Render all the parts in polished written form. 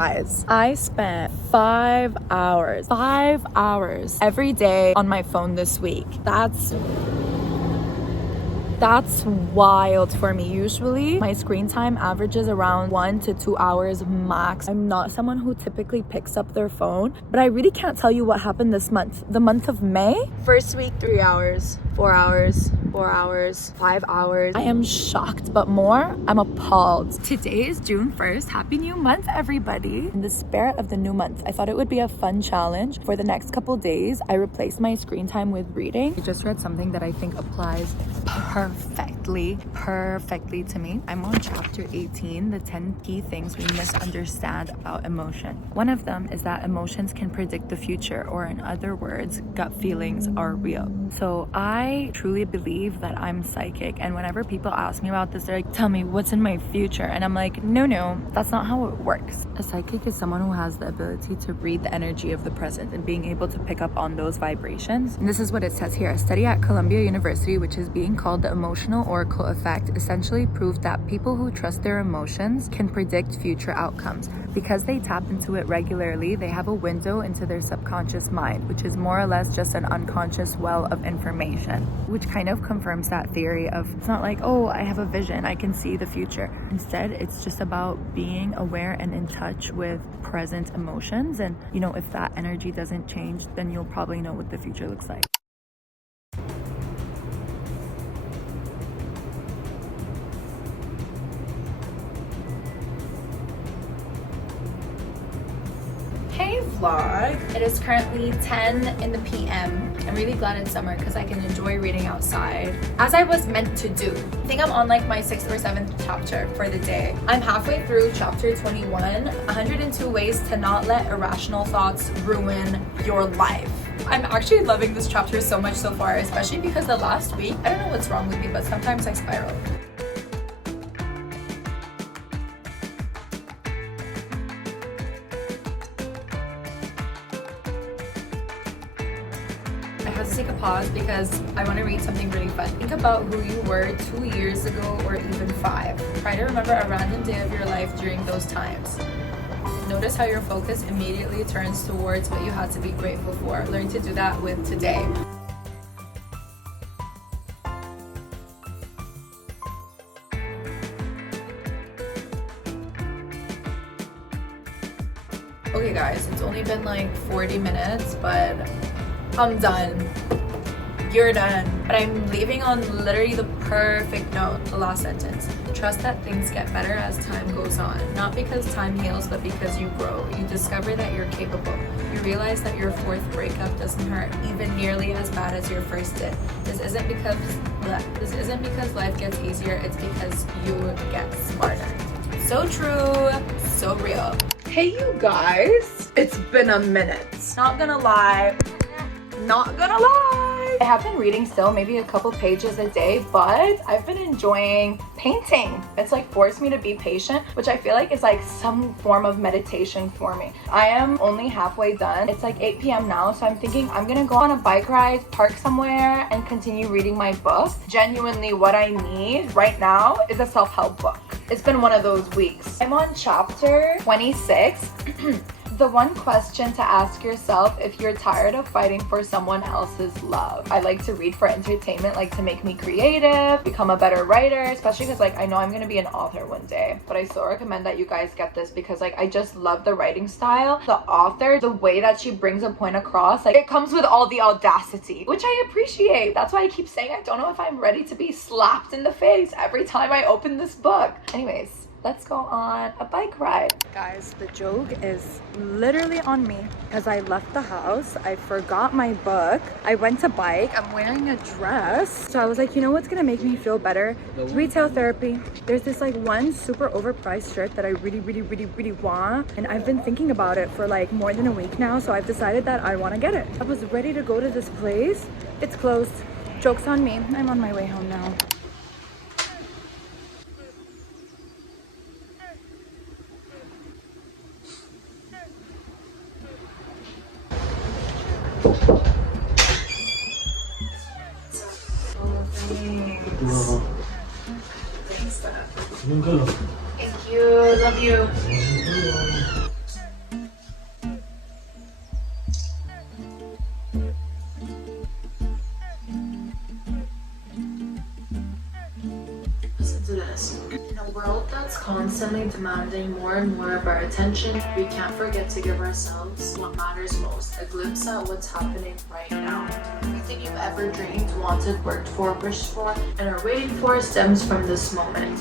Guys, I spent 5 hours every day on my phone this week. That's wild for me. Usually my screen time averages around 1 to 2 hours max. I'm not someone who typically picks up their phone, but I really can't tell you what happened this month. The month of May, first week 3 hours, 4 hours, 4 hours, 5 hours. I am shocked, but more, I'm appalled. Today is June 1st. Happy new month, everybody. In the spirit of the new month, I thought it would be a fun challenge. For the next couple days, I replaced my screen time with reading. I just read something that I think applies perfectly to me. I'm on chapter 18, the 10 key things we misunderstand about emotion. One of them is that emotions can predict the future, or in other words, gut feelings are real. So I truly believe that I'm psychic, and whenever people ask me about this, they're like, tell me what's in my future, and I'm like, no, that's not how it works. A psychic is someone who has the ability to read the energy of the present and being able to pick up on those vibrations. And this is what it says here. A study at Columbia University, which is being called the emotional oracle effect, essentially proved that people who trust their emotions can predict future outcomes. Because they tap into it regularly, they have a window into their subconscious mind, which is more or less just an unconscious well of information, which kind of confirms that theory of, it's not like, oh, I have a vision, I can see the future. Instead, it's just about being aware and in touch with present emotions. And, if that energy doesn't change, then you'll probably know what the future looks like. Hey vlog, it is currently 10 in the p.m. I'm really glad it's summer because I can enjoy reading outside as I was meant to do. I think I'm on like my 6th or 7th chapter for the day. I'm halfway through chapter 21, 102 ways to not let irrational thoughts ruin your life. I'm actually loving this chapter so much so far, especially because the last week, I don't know what's wrong with me, but sometimes I spiral. I have to take a pause because I want to read something really fun. Think about who you were 2 years ago or even 5. Try to remember a random day of your life during those times. Notice how your focus immediately turns towards what you had to be grateful for. Learn to do that with today. Okay guys, it's only been like 40 minutes, but I'm done. You're done. But I'm leaving on literally the perfect note, the last sentence. Trust that things get better as time goes on. Not because time heals, but because you grow. You discover that you're capable. You realize that your 4th breakup doesn't hurt even nearly as bad as your first did. This isn't because life gets easier, it's because you get smarter. So true, so real. Hey you guys, it's been a minute. Not gonna lie. I have been reading still, maybe a couple pages a day, but I've been enjoying painting. It's like forced me to be patient, which I feel like is like some form of meditation for me. I am only halfway done. It's like 8 p.m. now, so I'm thinking I'm gonna go on a bike ride, park somewhere, and continue reading my book. Genuinely, what I need right now is a self-help book. It's been one of those weeks. I'm on chapter 26. The one question to ask yourself if you're tired of fighting for someone else's love. I like to read for entertainment, like to make me creative, become a better writer, especially because like I know I'm gonna be an author one day. But I still recommend that you guys get this because like I just love the writing style. The author, the way that she brings a point across, like it comes with all the audacity, which I appreciate. That's why I keep saying I don't know if I'm ready to be slapped in the face every time I open this book. Anyways, let's go on a bike ride. Guys, the joke is literally on me because I left the house. I forgot my book. I went to bike. I'm wearing a dress. So I was like, you know what's gonna make me feel better? Retail therapy. There's this like one super overpriced shirt that I really want. And I've been thinking about it for like more than a week now. So I've decided that I want to get it. I was ready to go to this place. It's closed. Joke's on me. I'm on my way home now. Thank you. Love you. happiness. In a world that's constantly demanding more and more of our attention, we can't forget to give ourselves what matters most, a glimpse at what's happening right now. Everything you've ever dreamed, wanted, worked for, wished for, and are waiting for stems from this moment.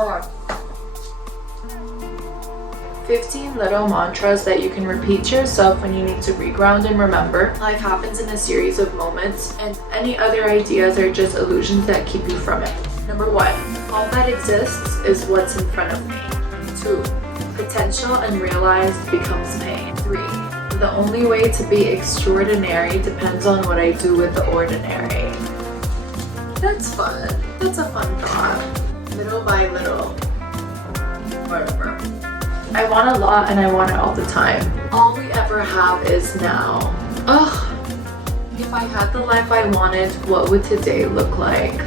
Oh. 15 little mantras that you can repeat to yourself when you need to reground and remember. Life happens in a series of moments, and any other ideas are just illusions that keep you from it. Number 1, all that exists is what's in front of me. 2, potential unrealized becomes pain. 3, the only way to be extraordinary depends on what I do with the ordinary. That's fun. That's a fun thought. Little by little. Whatever. I want a lot and I want it all the time. All we ever have is now. Ugh. If I had the life I wanted, what would today look like?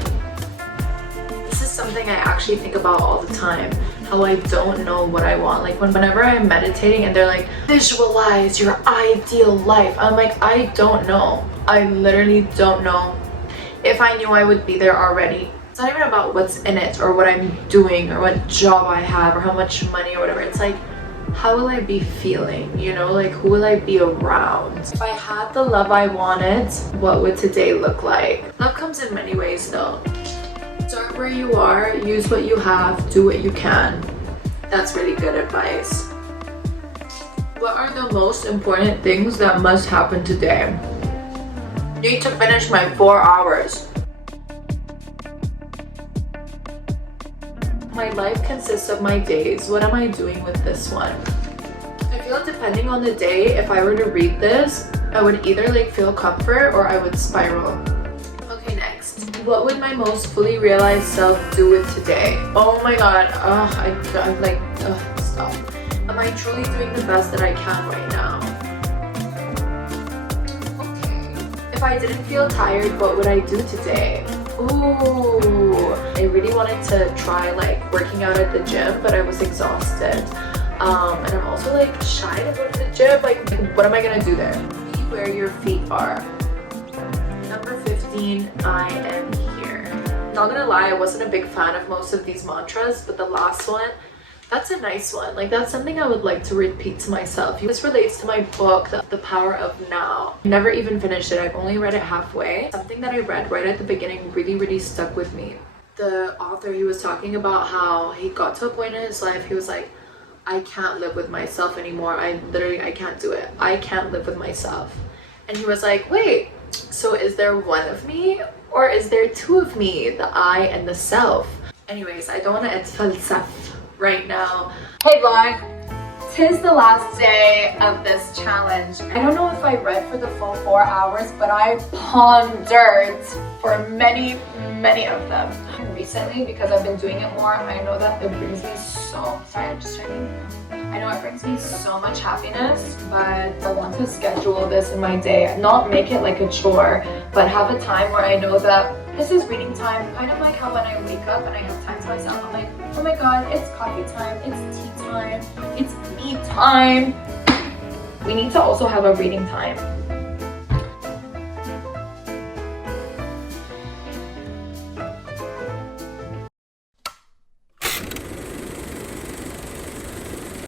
This is something I actually think about all the time. How I don't know what I want. Like whenever I'm meditating and they're like, visualize your ideal life. I'm like, I don't know. I literally don't know. If I knew, I would be there already. It's not even about what's in it or what I'm doing or what job I have or how much money or whatever. It's like, how will I be feeling? You know, like who will I be around? If I had the love I wanted, what would today look like? Love comes in many ways though. Start where you are, use what you have, do what you can. That's really good advice. What are the most important things that must happen today? Need to finish my 4 hours. My life consists of my days. What am I doing with this one? I feel depending on the day, if I were to read this, I would either like feel comfort or I would spiral. Okay, next. What would my most fully realized self do with today? Oh my god. I'm like, stop. Am I truly doing the best that I can right now? Okay. If I didn't feel tired, what would I do today? Ooh, I really wanted to try like working out at the gym, but I was exhausted. And I'm also like shy to go to the gym. Like, what am I gonna do there? Be where your feet are. Number 15, I am here. Not gonna lie, I wasn't a big fan of most of these mantras, but the last one, that's a nice one. Like that's something I would like to repeat to myself. This relates to my book, The Power of Now. I never even finished it. I've only read it halfway. Something that I read right at the beginning really stuck with me. The author, he was talking about how he got to a point in his life, he was like, I can't live with myself anymore. I can't do it. I can't live with myself. And he was like, wait, so is there one of me or is there two of me? The I and the self. Anyways, I don't want to اتفلسف right now. Hey vlog, 'tis the last day of this challenge. I don't know if I read for the full 4 hours, but I pondered for many of them. Recently, because I've been doing it more, I know that it brings me I know it brings me so much happiness, but I want to schedule this in my day, not make it like a chore, but have a time where I know that this is reading time, kind of like how when I wake up and I have time to myself, I'm like, oh my god, it's coffee time, it's tea time, it's me time. We need to also have a reading time.